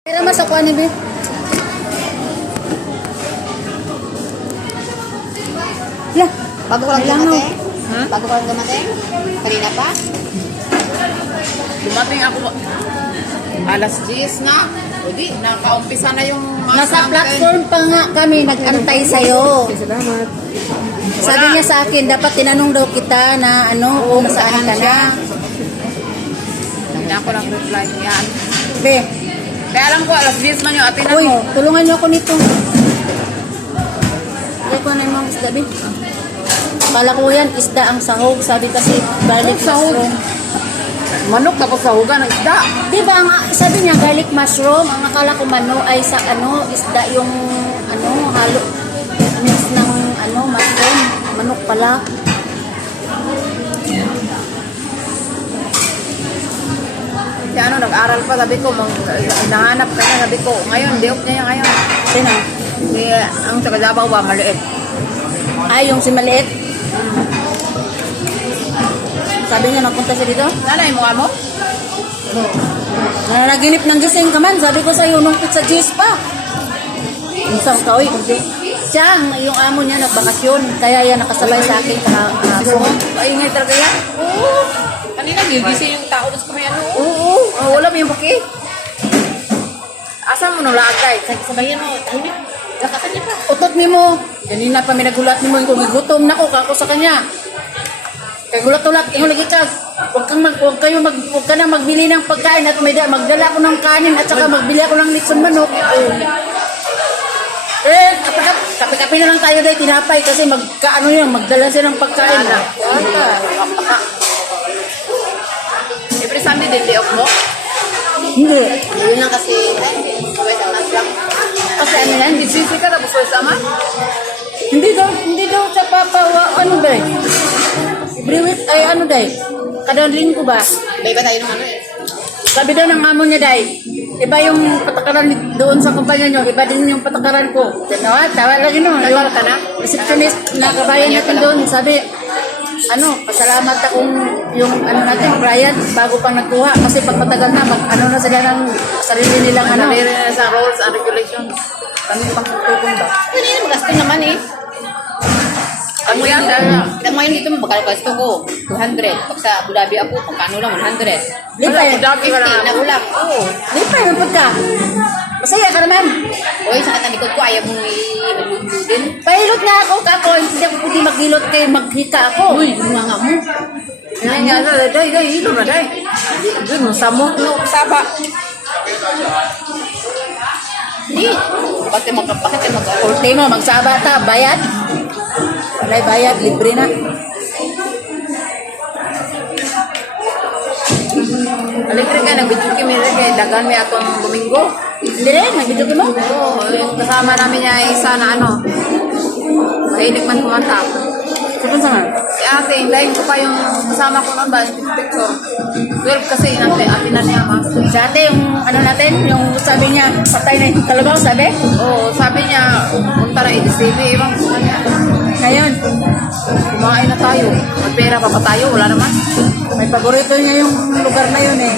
Kaya mas ako ni Be. Lah, Bago ko lang dumating? Bago ko lang dumating? Kanina pa? Dumating ako alas 10 na. O di, nakaumpisa na yung mga Nasa sample. platform pa nga kami nag-antay sa'yo. Salamat. Sabi niya sa akin, dapat tinanong daw kita na kung nasaan ka na. Hindi ako nag-reply. Yan. Be, Kaya alam ko, alas 10 na yung atinan uy, mo. tulungan niyo ako nito. Kaya ko na yung mga isda, Be. Akala ko yan, isda ang sahog. Sabi kasi, garlic Sahog. mushroom. Manok tapos sahugan ng isda. Di ba, sabi niya, garlic mushroom. Ang akala ko ay sa isda yung halo. Mix ng mushroom. Manok pala. Kaya nag-aral pa, sabi ko, nahanap ka niya, sabi ko, ngayon, diok niya ngayon. Sino? Kaya, ang taga-Davao ba, maliit. Ay, yung si Maliit. Sabi niya, nagpunta siya dito. Nanay mo mo? Nanaginip ng gising ka man. Sabi ko sa'yo, nung pizza juice pa. Isang kaoy. Siya, yung amo niya, nagbakasyon. Kaya yan, nakasabay sa akin kahapon. Paingay talaga yan. Oo. Kanina, gigising yung tao, tapos kumayan. Oo. Wala mo yung buki. Asa mo nung lagay? Sabayan mo, tahimik. Lakasan niya pa. Utot ni mo. Ganina pa may nagulat ni mo. Kung gutom na ko, kako sa kanya. Kaya gulat-ulat, yung lagi ka. Huwag ka na magbili ng pagkain at magdala ko ng kanin at saka magbili ako ng litson manok. Kape-kape na lang tayo dahil tinapay kasi magdala siya ng pagkain. Every Sunday din, day off mo? Hindi. Yun lang kasi, sabay sa mas lang. Kasi ano yan? Busy ka na, before sama? Hindi daw sa papawa, day? Every week, day? Kada linggo ba? Iba tayo ng Sabi daw ng amo niya, day, iba yung patakaran doon sa kumpanya nyo, iba din yung patakaran ko. Tawa lagi no. Yung ka na? receptionist na kabayan natin doon, sabi, pasalamat akong yung natin, Brian, bago pang nagkuha. Kasi pag matagal na, na sila ng sarili nilang Sarili na sa rules and regulations. Kami pang tutupong ba? Hindi na magasto naman eh. Ano yan? Alam mo yun dito, magkano gasto ko? 200. Pag sa Abu Dhabi ako, pagkano lang, 100. Lipay. Dati ka na. 50 na ulam. Oo. Lipay, mapod ka. Masaya ka naman. Oy, sa katalikod ko, ayaw mong i-din. Pahilot nga ako, kako. Hindi ako pwede maghilot kayo, maghika ako. Uy, nga mo. Yan nga, day, hilo na, day. Doon, samok, no, saba. Hindi. Bakit mag- Ultimo, magsaba ta, bayad. Walay bayad, libre na. Alikre ka, nag-video kami rin kay dagan may atong Domingo. Hindi rin, nagbidyo mo. Oo, yung kasama namin niya ay isa na mahilig man kumanta. Saan sa nga? Si ate, hindahin ko pa yung kasama ko nun ba, yung picture. 12 kasi ate na niya, mas. Sa ate, yung natin, yung sabi niya, patay na yung kalabaw, sabi? Oo, sabi niya, punta na EDCB, ibang gusto niya. Ngayon, Kumain na tayo. Magpera pa pa tayo, wala naman. may paborito niya yung lugar na yun eh.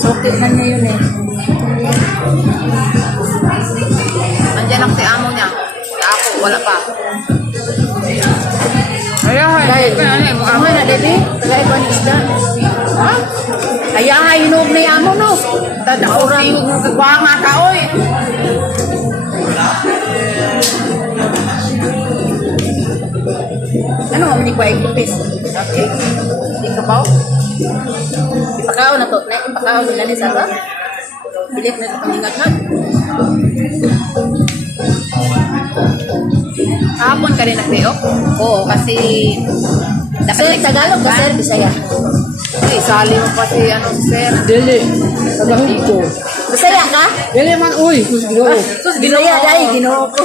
Sukit na niya yun eh. Andiyan ang si amo niya. Ako, wala pa. Dahil, amo na, Debbie, tagay ba ni isda? Ha? Kaya nga, hinog na yung amo, no? Tadaoran yung kagwa nga ka, oy. Ano nga, hindi ko ay kupis. Okay. Hindi ka ba? Ipakaw na to. Ipakaw sila ni Saba. Bilit na sa pangingat-ngat. Kahapon ka rin nag-day-off? Oo, kasi Sir, Tagalog ba, sir? Bisaya. Uy, sali mo pa si sir. Dili. Tagalog ko. Bisaya ka? Dili man, uy. Ginoo. Bisaya, dahil ginoo ko.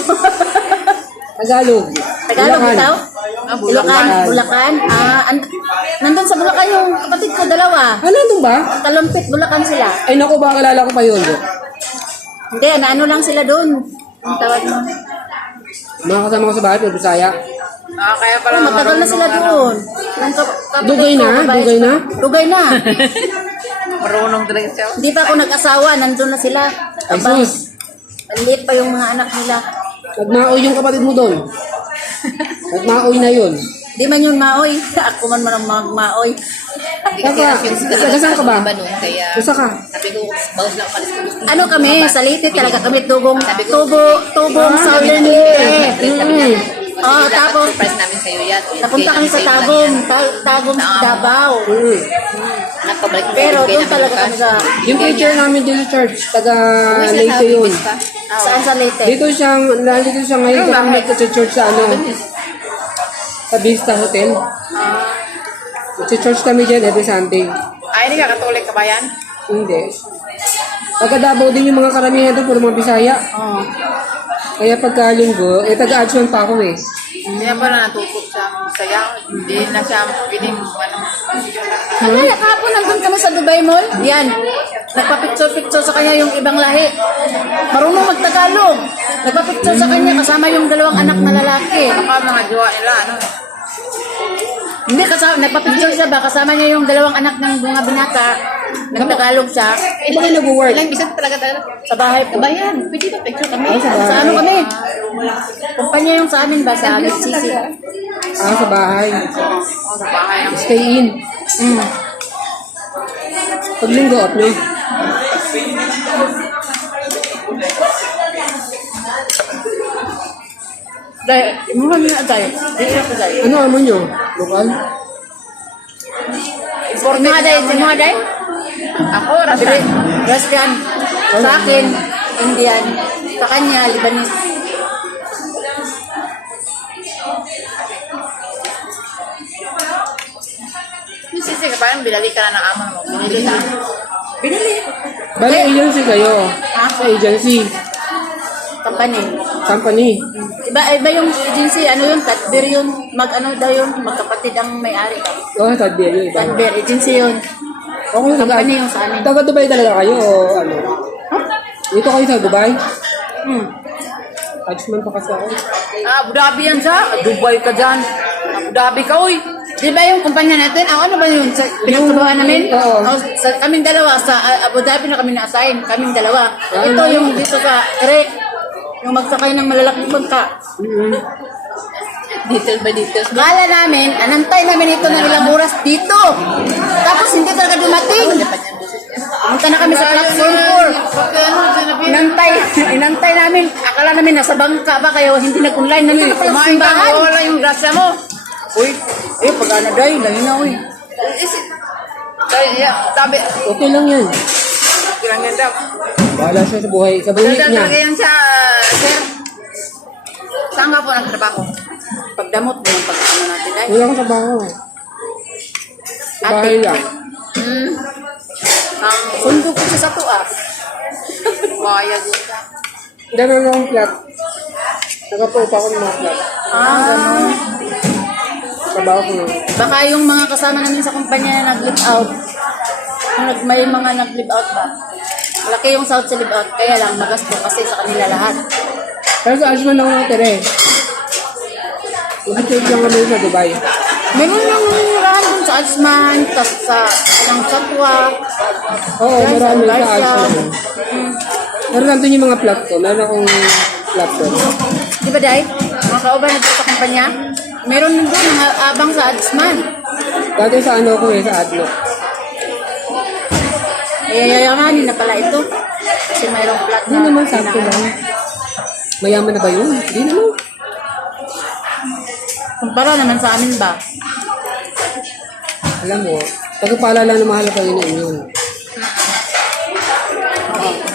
Tagalog. Tagalog Bulacan. bitaw? Bulacan. Bulacan. Nandun sa Bulacan yung kapatid ko, dalawa. Ano ito ba? Kalumpit, Bulacan sila. Ay naku, baka kalala ko pa yun. Hindi, naano lang sila doon. Ang tawag mo. Mga kasama ko sa bahay, pero Bisaya. Kaya pala Matagal na sila doon. Yung Dugay na? babae- Dugay na? Dugay na. Marunong talaga siya. Hindi pa ako nag-asawa, nandun na sila. Ay, Abang, sus. maliit pa yung mga anak nila. Nagmaoy yung kapatid mo doon. Nagmaoy na yun. Di man yun maoy. Ako man man ang magmaoy. Hindi kasi Kaka, rasyon saan ka ba? noon, kaya Basta ka. sabi ko, bawas lang palis ko. Ano kami, sa Leyte talaga kami tubong Southern Leyte. Oh, tapos Surprise namin sa'yo yan. napunta kami sa Tagum, Tagum Davao. Nakabalik mo. Pero doon talaga kami sa, Yung teacher namin dito sa church, taga Leyte yun. saan sa Leyte? Nandito siya ngayon kami nagka-church sa sa Vista Hotel. Nagka-church kami dyan every Sunday. Ay, hindi ka katolik ka ba yan? Hindi. Pagka Davao din yung mga karamihan doon, puro mga Bisaya. Oh. Kaya pagka linggo, taga-action pa ako eh. Hindi na pala natutok siya. Saya. Hindi na siya piling ano. Ano, kahapon nandun kami sa Dubai Mall. Yan. Nagpa-picture-picture sa kanya yung ibang lahi. Marunong magtagalog. Nagpa-picture sa kanya kasama yung dalawang anak na lalaki. Baka mga jowa nila, ano. Hindi, kasama, nagpa-picture siya ba? Kasama niya yung dalawang anak ng mga binata. Nagtagalog siya. Bakit nag-work? Ilang bisan talaga Sa bahay po. Bayan, pwede ba picture kami? Sa ano kami? Kumpanya yung sa amin ba? Sa LCC. Sa bahay. Sa bahay ang Stay in. Pag linggo, off nyo. Dahil, imuha niya tayo. Hindi na ko tayo. Ano amo nyo? Lokal? Imuha tayo, imuha tayo. ako, rasa. Russian. Sa akin, Indian. Sa kanya, Lebanese. Sisi ka parang binali ka na ng amo mo. Binili ka. Binili. Bali, agency kayo. Sa agency. Company. Company. Iba yung agency, ano yun, Tadbir yun. Mag-ano daw yun, magkapatid ang may-ari. Tadbir yun. Iba. Tadbir, agency yun. Okay, Company yung sa amin. Taga Dubai talaga kayo o ano? Dito kayo sa Dubai? Touchman pa kasi ako. Abu Dhabi yan siya. Dubai ka dyan. Abu Dhabi ka, uy. Di ba yung kumpanya natin, ano ba yun? Sa pinagtrabahan namin? Oo. Sa kaming dalawa, sa Abu Dhabi na kami na-assign, kaming dalawa. Ito yung dito sa Trek, yung magsakay ng malalaking bangka. Detail by details. Gala namin, anantay namin ito ng ilang oras dito. Tapos hindi talaga dumating. Pumunta na kami sa platform 4. Inantay namin. Akala namin nasa bangka ba kayo, hindi nag-online. Nandito pala sa Kumain ka, simbahan. wala yung grasya mo. Uy, pag ano dahi, layo na uy. Sabi, Okay lang yan. kirang yan daw. Bahala siya sa buhay. Sa buhay Dahil niya. talaga yan siya, sir. Saan ka po nagtrabaho? Pagdamot mo yung pag-ano natin dahi. Wala akong trabaho. Sa bahay lang. Sundo ko siya sa tuwa. Kaya din ka. Hindi meron akong flat. Nagapaupa ako ng mga flat. Ganun. Trabaho ko lang. Baka yung mga kasama namin sa kumpanya na nag-live out, may mga nag-live out ba? Malaki yung sahod sa live out, kaya lang magasto kasi sa kanila lahat. Pero sa Ashman ako nakatira eh. Mag-church lang kami sa Dubai. Meron yung nirahan dun sa Asman, tas sa Anang Satwa. Oo, Yan, marami sa sa Garcia. Ashman. Meron lang doon yung mga flat ko. Meron akong flat ko. Di ba, Day? Mga kauban na sa kumpanya, meron din doon mga abang sa Asman. Dati sa ano ko eh, sa Adlock. Yayamanin na pala ito. Kasi mayroong flat Hindi naman sakto lang. Mayaman na ba yun? Hindi naman. Kumpara naman sa amin ba? Alam mo, pagpapaalala ng mahal ang Panginoon yun.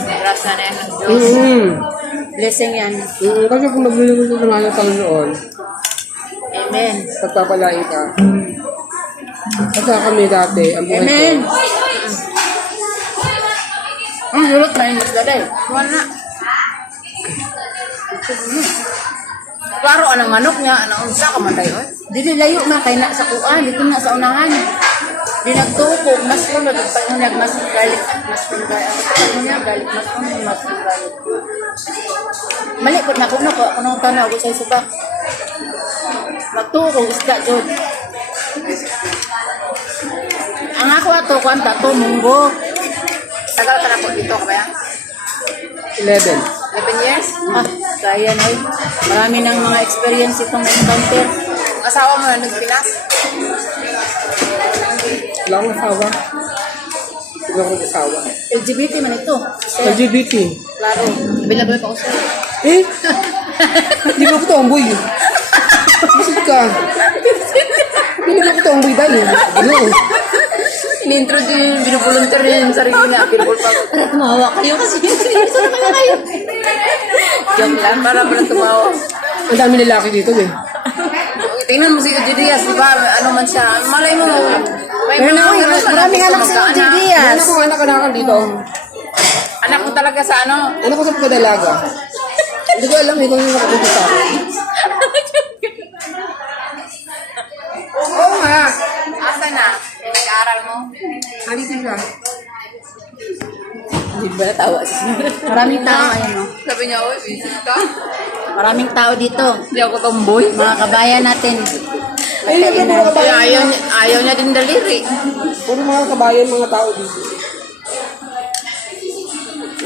Grasya na yan ng Diyos. Blessing yan. Kasi kung maglulungkot ng mahal ang Panginoon, Amen. pagpapalain ka. Kasi kami dati, ang buhay Amen. ko. Ang hulot na yung Day. Wala. Klaro, anong manok niya, anong unsa ka man tayo. Dili layo na kay na sa kuan, dito na sa unahan. Di nagtuko, mas ko nagpagpanunyag, mas galit, mas galit. Pagpanunyag, galit, mas galit. Mali po na ko ako nang tanaw ko sa subak. Magtuko, isda, Jod. Ang ako ato, kwanta to, munggo. Tagal ka na po dito, kabayan? 11. 11 years? Ah, kaya na eh. Marami ng mga experience itong encounter. Asawa mo na nagpinas? Wala akong asawa. Wala akong asawa. LGBT man ito. Sir, LGBT. klaro. Available pa ako sir. Eh? Hindi mo ako tomboy. Masig ka. Hindi mo ako tomboy dahil. Ano? In-introduce, binubulunter yung sarili na. Pinupul pa ako. Para tumawa kayo kasi seryoso naman na kayo. Joke lang, para pala tumawa. Ang dami lalaki dito eh. Tingnan mo si Uji Diaz, di ba? Ano man siya. Malay mo, may Meron mga ako, ganun sa maraming gusto anak si magkaanak. Uji Diaz. Meron akong anak-anakan dito. Anak mo talaga sa ano? Ano ko sa pagkadalaga? Hindi ko alam eh kung yung nakapunta sa akin. Oo nga. Asa na? Nag-aaral mo? Halito siya. Hindi ba natawa siya? Maraming tao, ayun no. Sabi niya, oy, visit ka? Maraming tao dito. Hindi ako tomboy. Mga kabayan natin. Ayun yung mga Kaya kabayan. ayaw niya din daliri. Puro mga kabayan, mga tao dito.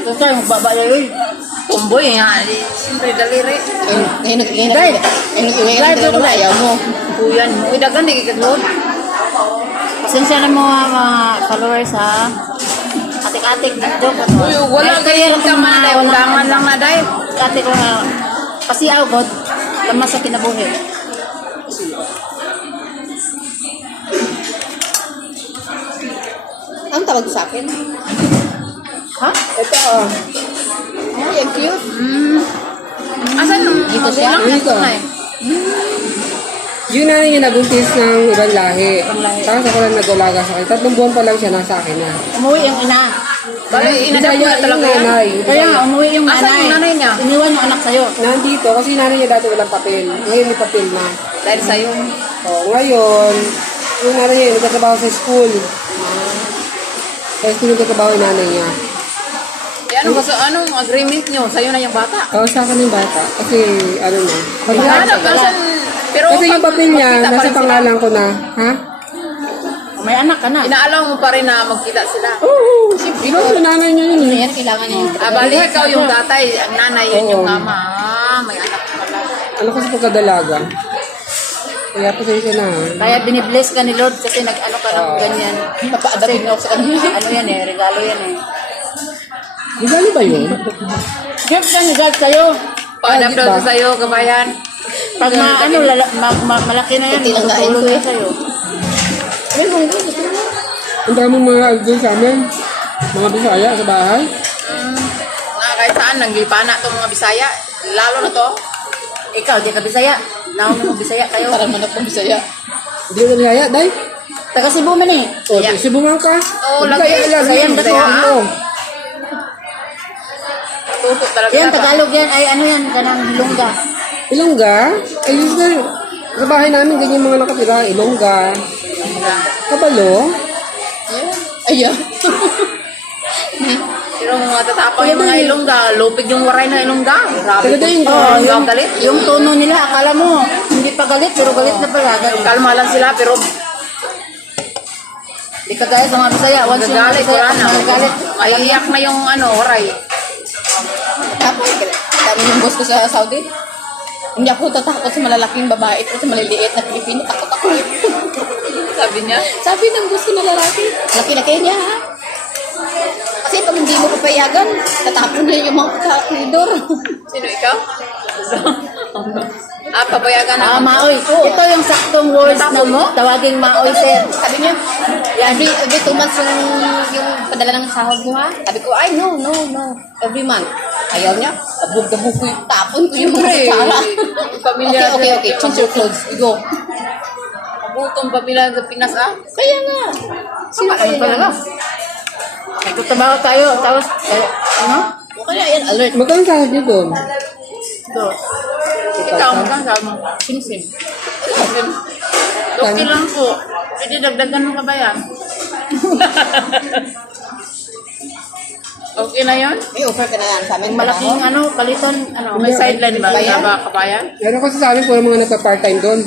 Ito tayo, magbabaya yun. Tomboy, nga. Siyempre daliri. Ngayon nag-iway ka na ayaw mo. Kuyan mo. Uy, dagan, di kikagod. Pasensya na mo mga followers ha. Atik-atik, joke ko. Uy, wala kayo ka man na. Undangan lang na dahil. Atik ko na. Pasiaw ko, lamas sa kinabuhi. Ang tawag sa akin? Ha? Ito ah. Ay, ang cute. Asan nung Dito siya? magulang niya Dito. tunay? Yung nanay niya nabuntis ng ibang lahi. Ibang lahi. Tapos ako lang nag-ulaga sa akin. 3 buwan pa lang siya nasa akin na. Umuwi yung ina. Bali, inadap Bisaya mo na talaga yung yan. nanay. Kaya nga, umuwi yung Asan nanay. yung nanay niya? Iniwan yung anak sa'yo. Nandito kasi yung nanay niya dati walang papel. Ngayon may papel na. Dahil sa'yo. Ngayon, yung nanay niya nagtatrabaho sa school. Sa school nagtatrabaho yung nanay niya. Eh, ano ba sa anong agreement nyo? Sa'yo na yung bata. Oo, sa akin yung bata. Kasi ano na. Hanap ka saan? Pero Kasi yung papel niya, magkita pa nasa rin sila. pangalan ko na. Ha? May anak ka na. Inaalaw mo pa rin na magkita sila. Oo. Ginagawa namin niya yun eh. Ayan, kailangan niya yung... Bali, ikaw yung tatay, ang nanay, yun yung mama. May anak pala. Ano kasi pagkadalaga? Kaya pasensya na ha. Kaya binibless ka ni Lord kasi nag-ano ka ng ganyan. Papaadarin niyo ako sa kanila. Ano yan eh, regalo yan eh. Regalo ba yun? Gift ka ni God sa'yo. Paadap di daw ba? sa sa'yo, kabayan. Pag malaki na yan, Kunti lang kain tutulong ko eh. yan sa'yo. Ang daming mga algol sa amin. Mga Bisaya sa bahay. Nga kahit saan, nanggipana itong mga Bisaya. Lalo na to. Ikaw, di ka Bisaya. Naon mo Bisaya kayo. Parang manap ng Bisaya. Hindi ko Bisaya, day. Taga Cebu man eh. O, Bisaya. Cebu ka. Oo, lagi. Bisaya, Bisaya, Bisaya. Bisaya. Tutok talaga. Yan, Tagalog yan. Ay, ano yan, ganang Hilongga. Ilongga? Ay, yun na. Sa bahay namin, ganyan mga nakatira. Ilongga. Kabalo. Ayan. Pero mga tatapang yung mga Ilongga, lupig yung waray na Ilongga. Grabe Talaga yun. Oh, yung, galit. yung tono nila, akala mo, hindi pa galit, pero galit na pala. Kalma lang sila, pero Di ka gaya sa mga Bisaya. Once yung mga gagalit, Bisaya, wala na. magagalit. Maiiyak na yung waray. Tapos, dami yung boss ko sa Saudi. Hindi ako tatakot sa malalaking babae o sa maliliit na Pilipino. Takot ako. Sabi niya. Sabi ng boss ko na lalaki, laki-laki niya ha. Kasi pag hindi mo papayagan, tatapon na yung mga sa koridor. Sino ikaw? Papayagan na. Maoy. Ito yung saktong words na tawaging Maoy, sir. Sabi niya, every 2 months yung padala ng sahod mo ha. Sabi ko, ay no. Every month. Ayaw niya. Dabog-dabog ko yung tapon ko yung mga kutsara. Pamilya. Okay. Change your clothes. We go. Mabutom pamilya sa Pinas Kaya nga. Sino Ano kaya talaga? Nagtatrabaho tayo, tapos, ano? Kaya yan, alert. Magkano sahod niyo doon? Dos. Ikaw, magkano sabi mo? Sim-sim. Okay lang po. Pwede dagdagan mo ka ba yan? Okay na yun? May offer ka na yan sa amin. Malaking ano, palitan, ano. May sideline ba? Kabayan? Ba kabayan? Meron kasi sa amin, puro mga nagpa-part-time doon.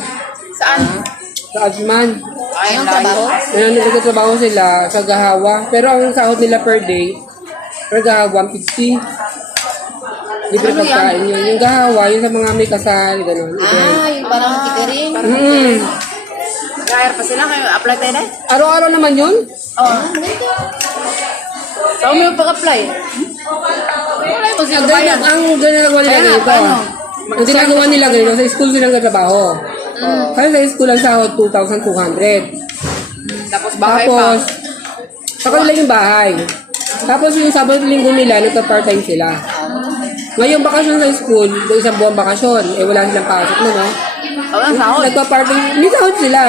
Saan? Sa Azman. Anong trabaho? Meron nagtatrabaho sila sa Gahawa. Pero ang sahod nila per day, Pero gahawa, 150. Libre Ano yan? pagkain yun. Yung gahawa, yung sa mga may kasal, gano'n. Yung parang catering. Nag-hire pa sila, kayo apply tayo na eh. Araw-araw naman yun. Oo. Sa mo pag-apply. Wala mo sila Ang bayan. ginagawa nila Kaya nga, ganito. paano? Ang ginagawa nila ganito, sa school silang katrabaho. Kaya sa school ang sahod, 2,200. Tapos bahay pa. Tapos, sa kanila yung bahay. Tapos yung Sabado Linggo nila, nagka-part-time sila. Ngayong bakasyon sa school, yung isang buwang bakasyon, wala silang pasok na, no? Walang sahod. Nagpa-part-time, may sahod sila.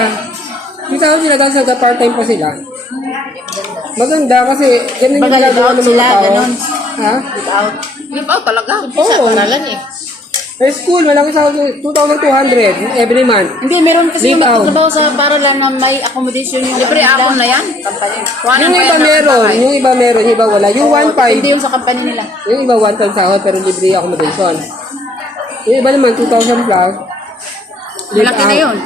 May sahod sila tapos nagka-part-time pa sila. Maganda kasi ganun yung Baga, ginagawa ng mga sila, tao. ganun. Ha? Without. Live out talaga. Sa paralan eh. Sa school, malaki sahod, 2,200 every month. Hindi, meron kasi Live yung out. magtatrabaho sa paralan na may accommodation yung Libre ano nila. apon na yan. Company. Kuhanan Yung pa iba yan ng meron, bahay. yung iba meron, yung iba wala. Yung Oo, 1,500, Hindi yung sa company nila. yung iba 1,000 sahod pero libre accommodation. Yung iba naman 2,000 plus. live Malaki na out. yun.